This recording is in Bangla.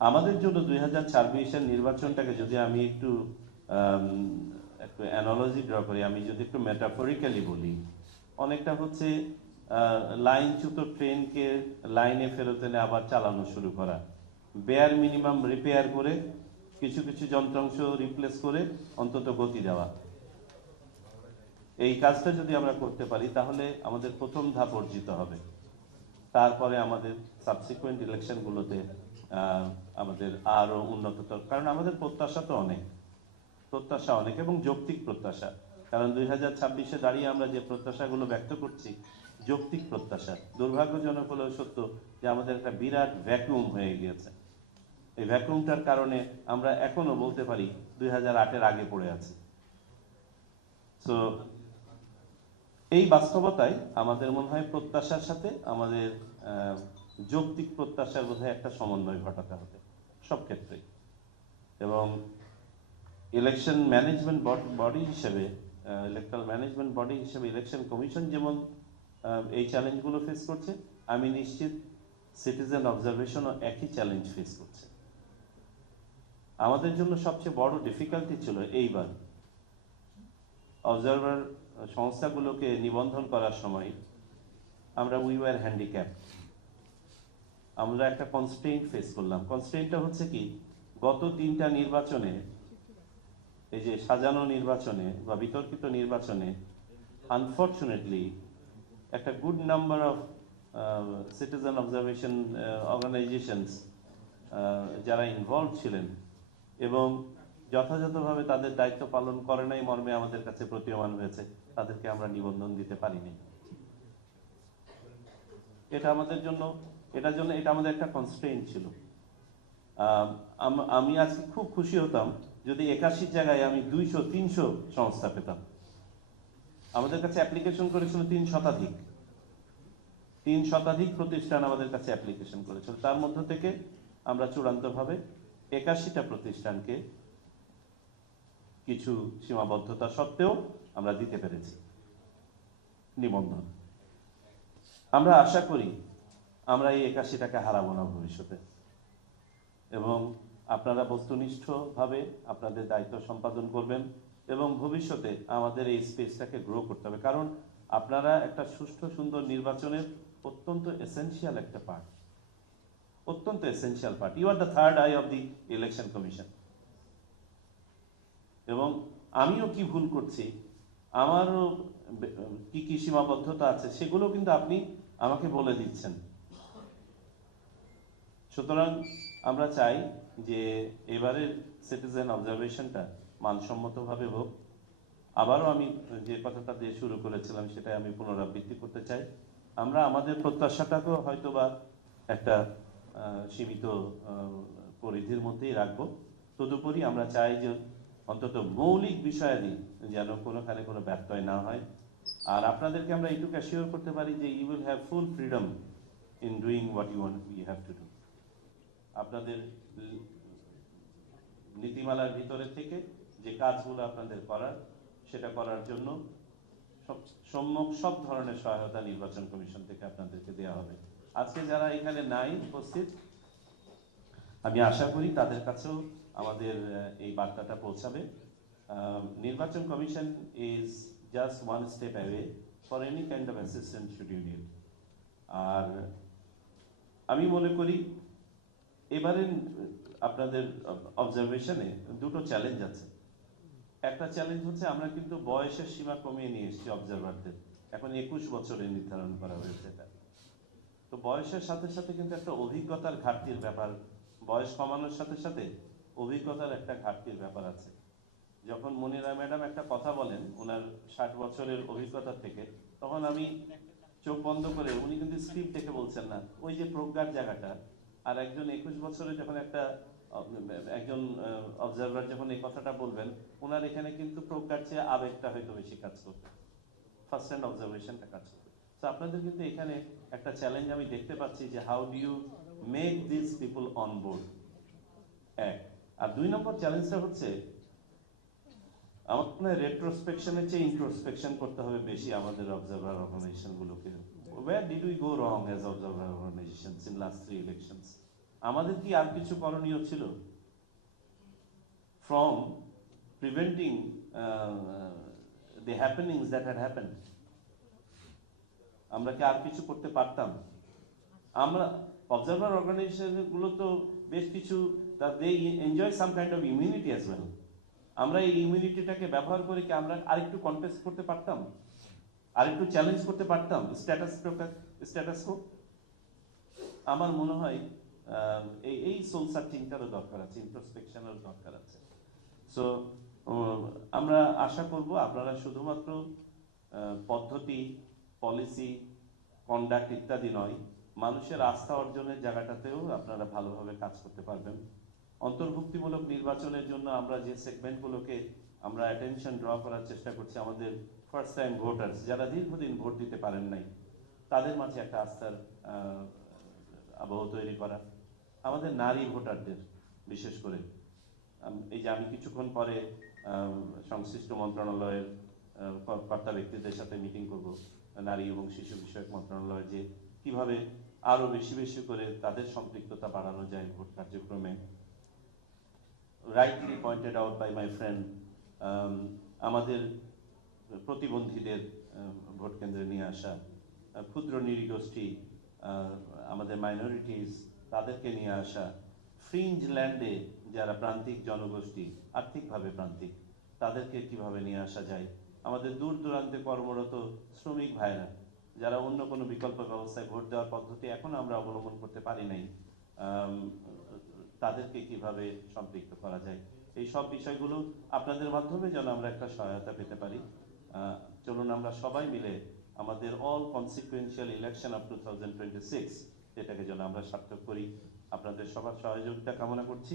আমাদের জন্য 2026-এর নির্বাচনটাকে যদি আমি একটু একটু অ্যানালজি ড্র করি, আমি যদি একটু মেটাফরিক্যালি বলি, অনেকটা হচ্ছে লাইনচ্যুত ট্রেনকে লাইনে ফেরত এনে আবার চালানো শুরু করা, বেয়ার মিনিমাম রিপেয়ার করে কিছু কিছু যন্ত্রাংশ রিপ্লেস করে অন্তত গতি দেওয়া। এই কাজটা যদি আমরা করতে পারি তাহলে আমাদের প্রথম ধাপ অর্জিত হবে। তারপরে আমাদের সাবসিকুয়েন্ট ইলেকশনগুলোতে আমাদের আরো উন্নততর, কারণ আমাদের প্রত্যাশা অনেক এবং যৌক্তিক প্রত্যাশা। কারণ 2026-এ দাঁড়িয়ে আমরা যে প্রত্যাশাগুলো ব্যক্ত করছি যৌক্তিক প্রত্যাশা। দুর্ভাগ্যজনক হলেও সত্য যে আমাদের একটা বিরাট ভ্যাকুয়াম হয়ে গিয়েছে। এই ভ্যাকুয়ামটার কারণে আমরা এখনো বলতে পারি 2008-এর আগে পড়ে আছি। সো এই বাস্তবতায় আমাদের মনে হয় প্রত্যাশার সাথে আমাদের যৌক্তিক প্রত্যাশার বোধহয় একটা সমন্বয় ঘটাতে হবে সব ক্ষেত্রেই। এবং ইলেকশন ম্যানেজমেন্ট বডি হিসেবে, ইলেকট্রাল ম্যানেজমেন্ট বডি হিসেবে ইলেকশন কমিশন যেমন এই চ্যালেঞ্জগুলো ফেস করছে, আমি নিশ্চিত সিটিজেন অবজারভেশনও একই চ্যালেঞ্জ ফেস করছে। আমাদের জন্য সবচেয়ে বড় ডিফিকাল্টি ছিল এইবার অবজারভার সংস্থাগুলোকে নিবন্ধন করার সময় আমরা উই ওয়ার হ্যান্ডিক্যাপ। আমরা একটা কনস্ট্রেইন্ট ফেস করলাম। কনস্ট্রেইন্টটা হচ্ছে কি, গত 3টা নির্বাচনে, এই যে সাজানো নির্বাচনে বা বিতর্কিত নির্বাচনে, আনফর্চুনেটলি একটা good number of citizen observation organisations যারা ইনভলভ ছিলেন এবং যথাযথভাবে তাদের দায়িত্ব পালন করে নাই মর্মে আমাদের কাছে প্রতীয়মান হয়েছে, তাদেরকে আমরা নিবন্ধন দিতে পারিনি। এটা আমাদের একটা কনস্ট্রেইন ছিল। আমি আজকে খুব খুশি হতাম যদি 81 জায়গায় আমি 200-300 সংস্থা পেতাম। আমাদের কাছে অ্যাপ্লিকেশন করেছিল 3 শতাধিক প্রতিষ্ঠান আমাদের কাছে অ্যাপ্লিকেশন করেছিল। তার মধ্য থেকে আমরা চূড়ান্তভাবে 81টা প্রতিষ্ঠানকে কিছু সীমাবদ্ধতা সত্ত্বেও আমরা দিতে পেরেছি নিবন্ধন। আমরা আশা করি আমরা এই 81টাকে হারাবো না ভবিষ্যতে, এবং আপনারা বস্তুনিষ্ঠভাবে আপনাদের দায়িত্ব সম্পাদন করবেন এবং ভবিষ্যতে আমাদের এই স্পেসটাকে গ্রো করতে হবে। কারণ আপনারা একটা সুষ্ঠু সুন্দর নির্বাচনের অত্যন্ত এসেনশিয়াল একটা part, you are the third eye of the election commission. এবং আমিও কি ভুল করছি, আমারও কি কি সীমাবদ্ধতা আছে, সেগুলো কিন্তু আপনি আমাকে বলে দিচ্ছেন। সুতরাং আমরা চাই যে এবারের সিটিজেন অবজারভেশনটা মানসম্মতভাবে হোক। আবারও আমি যে কথাটা দিয়ে শুরু করেছিলাম সেটা আমি পুনরাবৃত্তি করতে চাই। আমরা আমাদের প্রত্যাশাটাকেও হয়তোবা একটা সীমিত পরিধির মধ্যেই রাখবো। তদুপরি আমরা চাই যে অন্তত মৌলিক বিষয়াদি যেন কোনোখানে কোনো ব্যত্যয় না হয়। আর আপনাদেরকে আমরা এইটুকু অ্যাসিওর করতে পারি যে you will have full freedom in doing what you have to do. আপনাদের নীতিমালার ভিতরে থেকে যে কাজগুলো আপনাদের করার, সেটা করার জন্য সম্যক সব ধরনের সহায়তা নির্বাচন কমিশন থেকে আপনাদেরকে দেওয়া হবে। আজকে যারা এখানে নাই উপস্থিত, আমি আশা করি তাদের কাছেও আমাদের এই বার্তাটা পৌঁছাবে। নির্বাচন commission is just one step away for any kind of assistance should you need. আর আমি মনে করি এবারে আপনাদের অবজারভেশনে দুটো চ্যালেঞ্জ আছে। একটা চ্যালেঞ্জ হচ্ছে আমরা কিন্তু বয়সের সীমা কমিয়ে নিয়ে এসেছি অবজারভারদের, এখন 21 বছরে নির্ধারণ করা হয়েছে এটা। তো বয়সের সাথে সাথে কিন্তু একটা অভিজ্ঞতার ঘাটতির ব্যাপার, বয়স কমানোর সাথে সাথে অভিজ্ঞতার একটা ঘাটতির ব্যাপার আছে। যখন মনিরা ম্যাডাম একটা কথা বলেন ওনার 60 বছরের অভিজ্ঞতা থেকে, তখন আমি চোখ বন্ধ করে, উনি কিন্তু স্ক্রিপ্ট দেখে বলছেন না, ওই যে প্রজ্ঞার জায়গাটা। আর একজন 21 বছরে যখন একজন অবজারভার যখন এই কথাটা বলবেন, ওনার এখানে কিন্তু প্রজ্ঞার চেয়ে আবেগটা হয়তো বেশি কাজ করবে, ফার্স্ট হ্যান্ড অবজারভেশনটা কাজ করবে। তো আপনাদের কিন্তু এখানে একটা চ্যালেঞ্জ আমি দেখতে পাচ্ছি যে how do you make this people on board, এক। আর 2 নম্বর চ্যালেঞ্জটা হচ্ছে আমার মনে হয় রেট্রোস্পেকশনের চেয়ে ইন্ট্রোস্পেকশন করতে হবে বেশি আমাদের observer অর্গানাইজেশনগুলোকে। Where did we go wrong as observer organizations in last 3 elections? আমাদের কি আর কিছু করণীয় ছিল? From preventing the happenings that had happened, আমরা কি আর কিছু করতে পারতাম? আমরা অবজারভার অর্গানাইজেশন গুলো তো বেশ কিছু they enjoy some kind of immunity as well. আমরা এই ইমিউনিটিটাকে ব্যবহার করে কি আমরা আরেকটু কন্টেস্ট করতে পারতাম, আরেকটু চ্যালেঞ্জ করতে পারতাম স্ট্যাটাস কো? আমার মনে হয় এই সোল সার্চিংটারও দরকার আছে, ইন্ট্রোস্পেকশনেরও দরকার আছে। সো আমরা আশা করব আপনারা শুধুমাত্র পদ্ধতি, পলিসি, কন্ডাক্ট ইত্যাদি নয়, মানুষের আস্থা অর্জনের জায়গাটাতেও আপনারা ভালোভাবে কাজ করতে পারবেন। অন্তর্ভুক্তিমূলক নির্বাচনের জন্য আমরা যে সেগমেন্টগুলোকে আমরা অ্যাটেনশন ড্র করার চেষ্টা করছি, আমাদের ফার্স্ট টাইম ভোটার্স যারা দীর্ঘদিন ভোট দিতে পারেন নাই, তাদের মাঝে একটা আস্থার আবহ তৈরি করা, আমাদের নারী ভোটারদের বিশেষ করে এই যে আমি কিছুক্ষণ পরে সংশ্লিষ্ট মন্ত্রণালয়ের কর্তা ব্যক্তিদের সাথে মিটিং করব, নারী এবং শিশু বিষয়ক মন্ত্রণালয়, যে কিভাবে আরো বেশি বেশি করে তাদের সম্পৃক্ততা বাড়ানো যায় ভোট কার্যক্রমে। Rightly pointed out by my friend, আমাদের প্রতিবন্ধীদের ভোট কেন্দ্রে নিয়ে আসা, ক্ষুদ্র নৃগোষ্ঠী, আমাদের মাইনরিটিস তাদেরকে নিয়ে আসা, ফ্রিঞ্জ ল্যান্ডে যারা প্রান্তিক জনগোষ্ঠী, আর্থিকভাবে প্রান্তিক, তাদেরকে কিভাবে নিয়ে আসা যায়, আমাদের দূর দূরান্তে কর্মরত শ্রমিক ভাইরা যারা অন্য কোনো বিকল্প ব্যবস্থায় ভোট দেওয়ার পদ্ধতি এখন আমরা অবলম্বন করতে পারি নাই, তাদেরকে কিভাবে সম্পৃক্ত করা যায়, এই সব বিষয়গুলো আপনাদের মাধ্যমে যেন আমরা একটা সহায়তা পেতে পারি। চলুন আমরা সবাই মিলে আমাদের অল কনসিকুয়েন্সিয়াল ইলেকশন অফ 2026 এটাকে যেন আমরা সার্থক করি। আপনাদের সবার সহযোগিতা কামনা করছি।